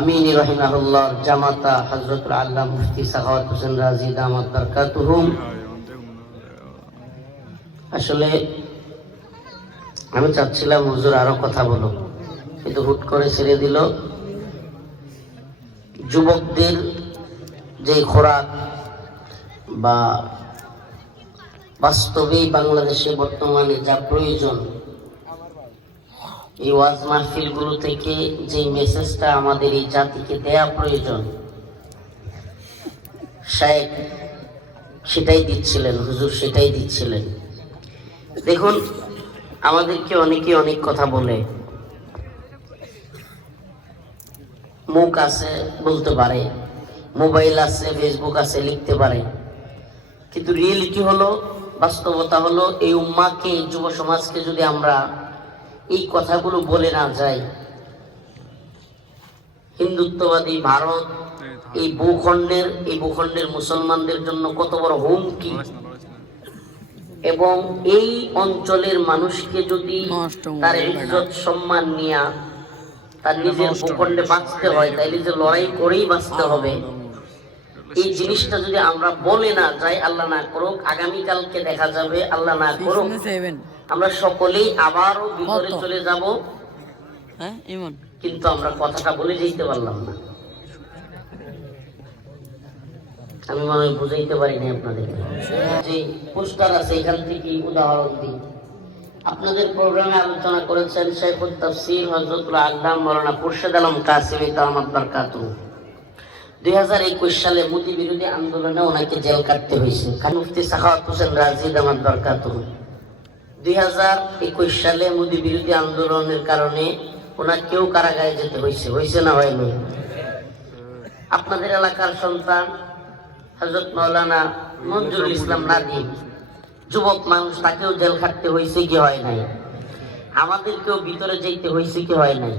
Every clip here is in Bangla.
আমিনী রাহিমাহুল্লাহর জামাতা হযরতুল আল্লাহ মুফতি সাখাওয়াত হোসেন রাজি দামাত বারাকাতুহুম। আসলে আমি চাচ্ছিলাম হুজুর আরো কথা বলো, কিন্তু হুট করে ছেড়ে দিল। যুবকদের যে খোরাক বা বাস্তবেই বাংলাদেশে বর্তমানে যা প্রয়োজন, এই ওয়াজ মাহফিলগুলো থেকে যে মেসেজটা আমাদের এই জাতিকে দেয়া প্রয়োজন, শায়েখ সেটাই দিচ্ছিলেন, হুজুর সেটাই দিচ্ছিলেন। দেখুন, আমাদেরকে অনেকে অনেক কথা বলে, মুখ আছে বলতে পারে, মোবাইল আছে, ফেসবুক আছে, লিখতে পারে, কিন্তু রিয়েলিটি হলো, বাস্তবতা হলো, এই উম্মাকে, যুব সমাজকে যদি আমরা এই কথাগুলো বলে না যাই, হিন্দুত্ববাদী ভারত এই ভূখণ্ডের মুসলমানদের জন্য কত বড় হুমকি, এবং এই অঞ্চলের মানুষকে যদি তার ইজ্জত সম্মান নিয়ে তার নিজের ভূখণ্ডে বাঁচতে হয়, তাইলে যে লড়াই করেই বাঁচতে হবে, এই জিনিসটা যদি আমরা বলে না যাই, আল্লাহ না করুক আগামীকালকে দেখা যাবে, আল্লাহ না করুক আমরা সকলেই আবারও ভিতরে চলে যাব, কিন্তু আমরা কথাটা বলে যেতে পারলাম না। আমি মনে হয় বুঝাইতে পারিনি আপনাদেরকে। যে পোস্টার আছে এখান থেকে উদাহরণ দিই। আপনাদের প্রোগ্রামে আলোচনা করেছেন শাইখুত তাফসীর হযরতুল আল্লামা মাওলানা খুরশেদ আলম কাসেমী দামাত বারাকাতুহু। 2021 সালে মোদি বিরোধী আন্দোলনে ওনাকে জেল কাটতে হয়েছে। মুফতি সাখাওয়াত হোসেন রাজি দামাত বারাকাতুহু 2021 সালে মোদি বিরোধী আন্দোলনের কারণে ওনাকেও কারাগারে যেতে হয়েছে না হয়নি? আপনাদের এলাকার সন্তান হযরত মাওলানা মঞ্জুরুল ইসলাম নাদিম, যুবক মানুষ, তাকেও জেল খাটতে হয়েছে কি হয় নাই? আমাদেরকেও ভিতরে যেতে হয়েছে কি হয় নাই?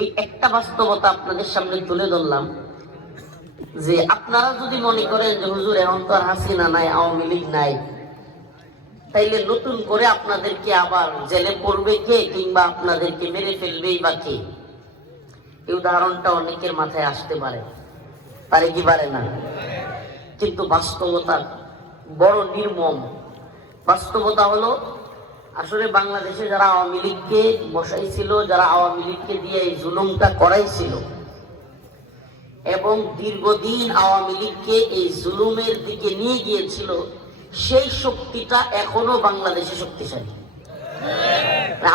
এই একটা বাস্তবতা আপনাদের সামনে তুলে ধরলাম, যে আপনারা যদি মনে করেন যে হুজুর এখন তো আর হাসিনা নাই, আওয়ামী লীগ নাই, তাইলে নতুন করে আপনাদেরকে আবার জেলে পড়বে কে, কিংবা আপনাদেরকে মেরে ফেলবেই বা কে? এই উদাহরণটা অনেকের মাথায় আসতে পারে কি পারে না? কিন্তু বাস্তবতা বড় নির্মম। বাস্তবতা হলো, আসলে বাংলাদেশে যারা আওয়ামী লীগকে বসাইছিল, যারা আওয়ামী লীগকে দিয়ে এই জুলুমটা করাইছিল, এবং দীর্ঘদিন আওয়ামী লীগকে এই জুলুমের দিকে নিয়ে গিয়েছিল, সেই শক্তিটা এখনো বাংলাদেশে শক্তিশালী।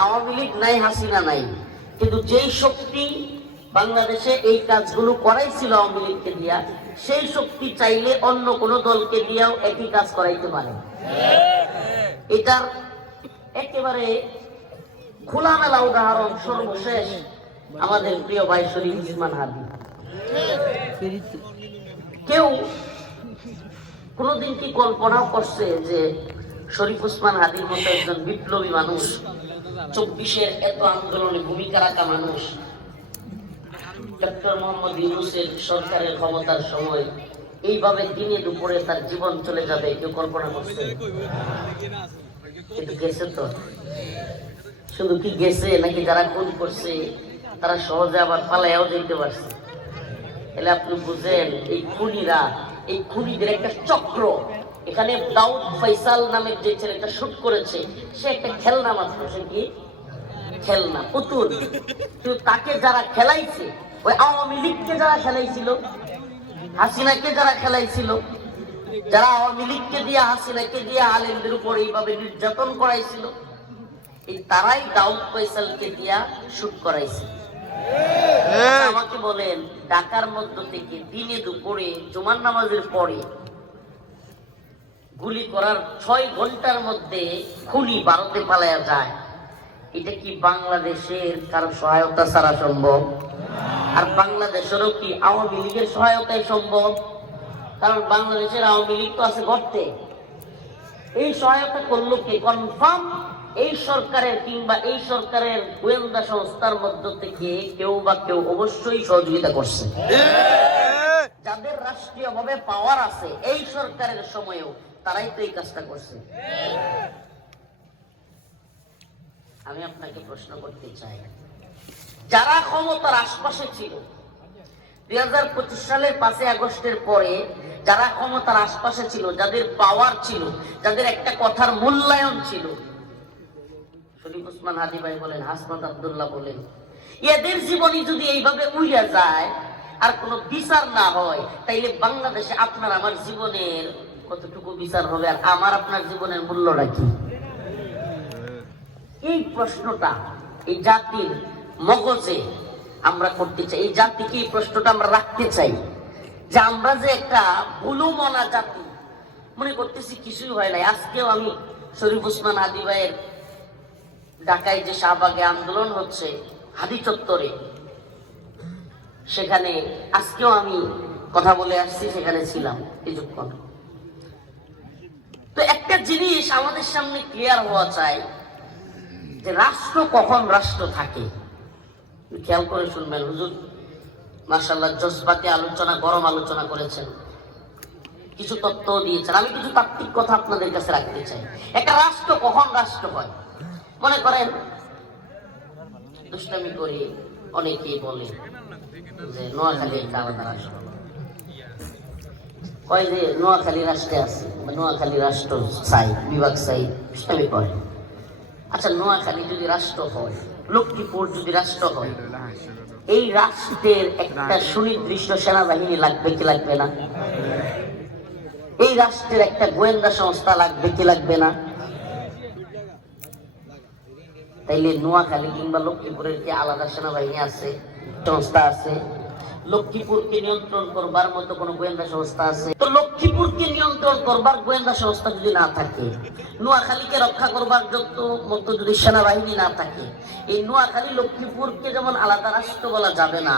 আওয়ামী লীগ নাই, হাসিনা নাই, কিন্তু যেই শক্তি বাংলাদেশে এই কাজগুলো করাইছিল আওয়ামী লীগকে দিয়া, সেই শক্তি চাইলে অন্য কোন দলকে দিয়েও একই কাজ করাইতে পারে। এটার একেবারে খোলামেলা উদাহরণ সর্বশেষ আমাদের প্রিয় ভাই শরীফ উসমান হাদি। কেউ কোনদিন কি কল্পনাও করছে যে শরীফ উসমান হাদির মতো একজন বিপ্লবী মানুষ, 24-এর এত আন্দোলনে ভূমিকা রাখা মানুষ, ডক্টর মোহাম্মদ ইউনূসের সরকারের ক্ষমতার সময় এইভাবে দিনে দুপুরে তার জীবন চলে যাবে, কেউ কল্পনা করছে? কিন্তু গেছে তো। শুধু কি গেছে, নাকি যারা খুন করছে তারা সহজে আবার পালাইয়াও যেতে পারছে? তাহলে আপনি বুঝেন, এই খুনিরা, এই খুনিদের একটা চক্র। এখানে দাউদ ফয়সাল নামের যে ছেলেটা শুট করেছে, সে একটা খেলনা মাত্র, সে কি খেলনা, পুতুল। কিন্তু তাকে যারা খেলাইছে, ওই আওয়ামী লীগকে যারা খেলাইছিল, হাসিনাকে যারা খেলাইছিল, যারা আওয়ামী লীগকে দিয়ে, হাসিনাকে দিয়ে আলেমদের উপর এইভাবে নির্যাতন করাইছিল, এই তারাই দাউদ ফয়সালকে দিয়া শুট করাইছে। আমাকে বলেন, ঢাকার মধ্য থেকে দিনে দুপুরে জুমার নামাজের পরে গুলি করার 6 ঘন্টার মধ্যে খুনি ভারতে পালায়া যায়, এটা কি বাংলাদেশের কারো সহায়তা ছাড়া সম্ভব? আর বাংলাদেশেরও কি আওয়ামী লীগের সহায়তায় সম্ভব? কারণ বাংলাদেশের আওয়ামী লীগ তো আছে গর্তে। এই সহায়তা করলো কে? কনফার্ম এই সরকারের কিংবা এই সরকারের গোয়েন্দা সংস্থার মধ্য থেকে কেউ অবশ্যই সহযোগিতা করছে। যাদের রাষ্ট্রীয়ভাবে পাওয়ার আছে এই সরকারের সময়েও, তারাই তো এই কাজটা করছে। আমি আপনাকে প্রশ্ন করতে চাই, যারা ক্ষমতার আশপাশে ছিল, 2025 সালের 5 আগস্টের পরে যারা ক্ষমতার আশপাশে ছিল, যাদের পাওয়ার ছিল, যাদের একটা কথার মূল্যায়ন ছিল, শরীফ ওসমান হাদি ভাই বলেন, হাসনাত আব্দুল্লাহ বলেন, এদের জীবনী যদি এইভাবে উড়ে যায় আর কোনো বিচার না হয়, তাইলে বাংলাদেশে আপনার আমার জীবনের কতটুকু বিচার হবে আর আমার আপনার জীবনের মূল্যটা কি? এই প্রশ্নটা এই জাতির মগজে আমরা করতে চাই, এই জাতিকে এই প্রশ্নটা আমরা রাখতে চাই যে আমরা যে একটা বুলুমনা জাতি, মনে করতেছি কিছুই হয় নাই। আজকেও আমি শরীফ ওসমান হাদি ভাইয়ের ঢাকায় যে শাহবাগে আন্দোলন হচ্ছে হাদি চত্বরে, সেখানে আজকেও আমি কথা বলে আসছি, সেখানে ছিলাম কিছুক্ষণ। তো একটা জিনিস আমাদের সামনে ক্লিয়ার হওয়া চাই যে রাষ্ট্র কখন রাষ্ট্র থাকে। খেয়াল করে শুনবেন, হুজুর মাশাআল্লাহ জজবাতি আলোচনা, গরম আলোচনা করেছেন, কিছু তথ্য দিয়েছেন। আমি কিছু তাত্ত্বিক কথা আপনাদের কাছে রাখতে চাই। একটা রাষ্ট্র কখন রাষ্ট্র হয়, মনে করেন দুষ্টামি করে অনেকেই বলে যে নোয়াখালী একটা আলাদা রাষ্ট্র, কয় যে নোয়াখালী রাষ্ট্রে আছে, নোয়াখালী রাষ্ট্র চাই, বিভাগ চাই, দুষ্টামি করে। আচ্ছা, নোয়াখালী যদি রাষ্ট্র হয়, লক্ষ্মীপুর যদি রাষ্ট্র হয়, এই রাষ্ট্রের একটা সুনির্দিষ্ট সেনাবাহিনী লাগবে কি লাগবে না? এই রাষ্ট্রের একটা গোয়েন্দা সংস্থা লাগবে কি লাগবে না? তাইলে নোয়াখালী কিংবা লক্ষ্মীপুরের কি আলাদা সেনাবাহিনী আছে, সংস্থা আছে? লক্ষ্মীপুরকে নিয়ন্ত্রণ করবার মতো কোন গোয়েন্দা সংস্থা আছে? তো লক্ষ্মীপুরকে নিয়ন্ত্রণ করবার গোয়েন্দা সংস্থা যদি না থাকে, নোয়াখালীকে রক্ষা করবার মতো যদি সেনাবাহিনী না থাকে, এই নোয়াখালী লক্ষ্মীপুরকে যেমন আলাদা রাষ্ট্র বলা যাবে না,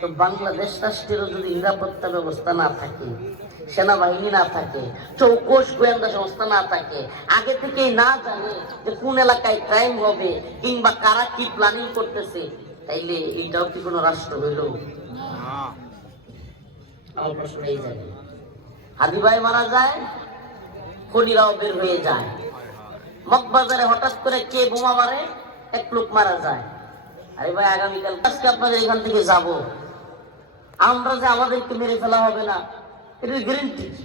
তো বাংলাদেশ রাষ্ট্রেরও যদি নিরাপত্তা ব্যবস্থা না থাকে, সেনাবাহিনী না থাকে, চৌকস গোয়েন্দা সংস্থা না থাকে, আগে থেকেই না জানে যে কোন এলাকায় ক্রাইম হবে কিংবা কারা কি প্ল্যানিং করতেছে, তাইলে এইটাও কি কোনো রাষ্ট্র হইল? আমার প্রশ্ন এই যায়, হাদি ভাই মারা যায়, খনিরাও বের হয়ে যায়, মগবাজারে হঠাৎ করে কে বোমা মারে, এক লোক মারা যায়। আরে ভাই, আগামীকাল আজকে আপনাদের এখান থেকে যাব, আমরা যে আমাদেরকে মেরে ফেলা হবে না, এটার গ্যারান্টি কি?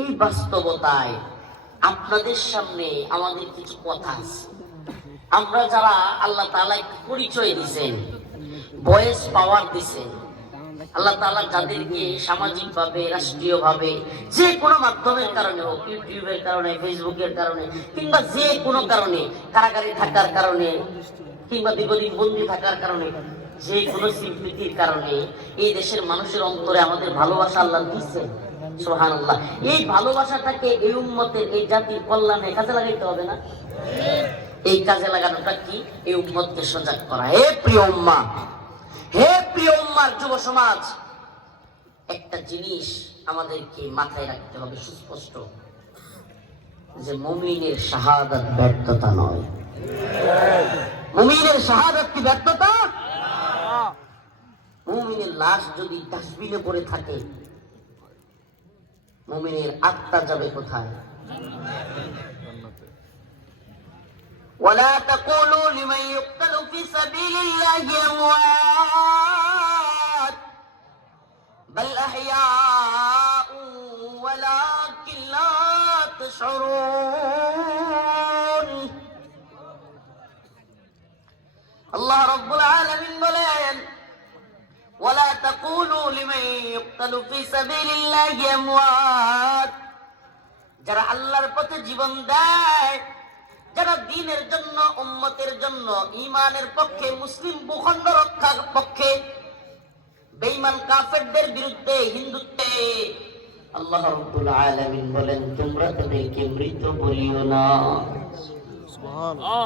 এই বাস্তবতায় আপনাদের সামনে আমাদের কিছু কথা আছে। আমরা যারা আল্লাহ তাআলা পরিচয় দিয়েছেন, ভয়েস পাওয়ার দিয়েছেন, আল্লাহ তাআলা যাদেরকে সামাজিক ভাবে, রাষ্ট্রীয় ভাবে, যে কোনো মাধ্যমের কারণে হোক, ইউটিউবের কারণে, ফেসবুকের কারণে, কিংবা যে কোনো কারণে, কারাগারে থাকার কারণে, কিংবা দীর্ঘদিন বন্দী থাকার কারণে, যে কোনো সিম্পিতির কারণে এই দেশের মানুষের অন্তরে আমাদের ভালোবাসা আল্লাহ দিচ্ছেন। সুবহানাল্লাহ। এই ভালোবাসাটাকে এই উম্মতের, এই জাতির কল্যাণে কাজে লাগাইতে হবে না? এই কাজে লাগানোটা কি? এই উম্মতকে সজাগ করা। হে প্রিয় উম্মাহ, হে প্রিয় উম্মার যুব সমাজ, একটা জিনিস আমাদেরকে মাথায় রাখতে হবে সুস্পষ্ট, যে মুমিনের শাহাদাত ব্যর্থতা নয়। মুমিনের শাহাদাত কি ব্যর্থতা? মুমিনের লাশ যদি ডাস্টবিনে পড়ে থাকে, মুমিনের আত্মা যাবে কোথায়? ওয়ালা তাকুলু লিমান ইউকতালু ফি সাবিলিল্লাহি আমওয়াত বাল আহইয়াউ ওয়ালাকিন লা তাশউরুন। আল্লাহ রাব্বুল আলামিন বলেন, ওয়ালা তাকুলু লিমান ইউকতালু ফি সাবিলিল্লাহি আমওয়াত, যারা আল্লাহর পথে জীবন দেয়, যারা দ্বীনের জন্য, উম্মতের জন্য, ঈমানের পক্ষে, মুসলিম ভূখণ্ড রক্ষার পক্ষে, বেঈমান কাফেরদের বিরুদ্ধে, হিন্দুত্বে, আল্লাহ রাব্বুল আলামিন বলেন, তোমরা তাদেরকে মৃত বলিও না। সুবহানাল্লাহ।